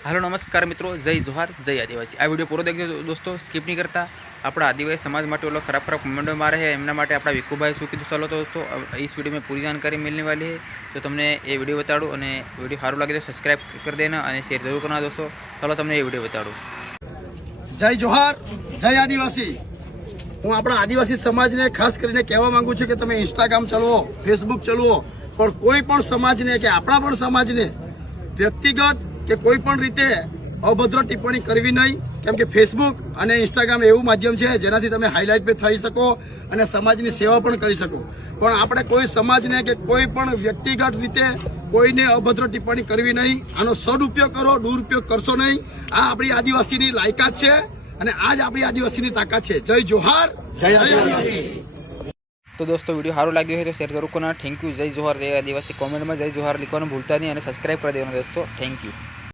Hello नमस्कार मित्रों, जय जोहार, जय आदिवासी। आ वीडियो पूरा देखજો दोस्तों, स्किप नहीं करता। अपना आदिवासी समाज माटे वो लोग खराब खराब कमेंटो मारे हैं, एमना माटे अपना विकुभाई शू कीधुं चलो तो दोस्तों इस वीडियो में पूरी जानकारी मिलने वाली है। तो तुमने ये वीडियो बताड़ू और वीडियो सारू लगे तो सब्सक्राइब कर देना और शेयर जरूर करना दोस्तों। चलो तुमने ये वीडियो बताड़ू। जय जोहार, जय आदिवासी। हूँ अपना आदिवासी समाज ने खास करीने कहेवा मांगू छुं के तमे इंस्टाग्राम चलवो, फेसबुक चलवो, पण कोई पण समाज ने के आपणा पण समाज ने व्यक्तिगत के कोई पण रीते अभद्र टिप्पणी करवी नहीं, केम के फेसबुक और इंस्टाग्राम एवं माध्यम है जेनाथी तमे हाईलाइट पे थई सको और समाजनी सेवा पण करी सको। पण आपणे कोई समाज ने के कोई पण व्यक्तिगत रीते कोईने अभद्र टिप्पणी करवी नहीं। आनो सदुपयोग करो, दुरुपयोग करशो नहीं। आ आपणी आदिवासीनी लायकात छे અને આજ આપણી આદિવાસીની તાકાત છે। જય જોહાર, જય આદિવાસી। तो दोस्तों वीडियो सारू लगे हो तो शेयर जरूर करना। Thank you. जय जोहार, जय आदिवासी। कमेंट में जय जोहार लिखवानुं भूलता नहीं और सब्सक्राइब कर देना दोस्तों। Thank you.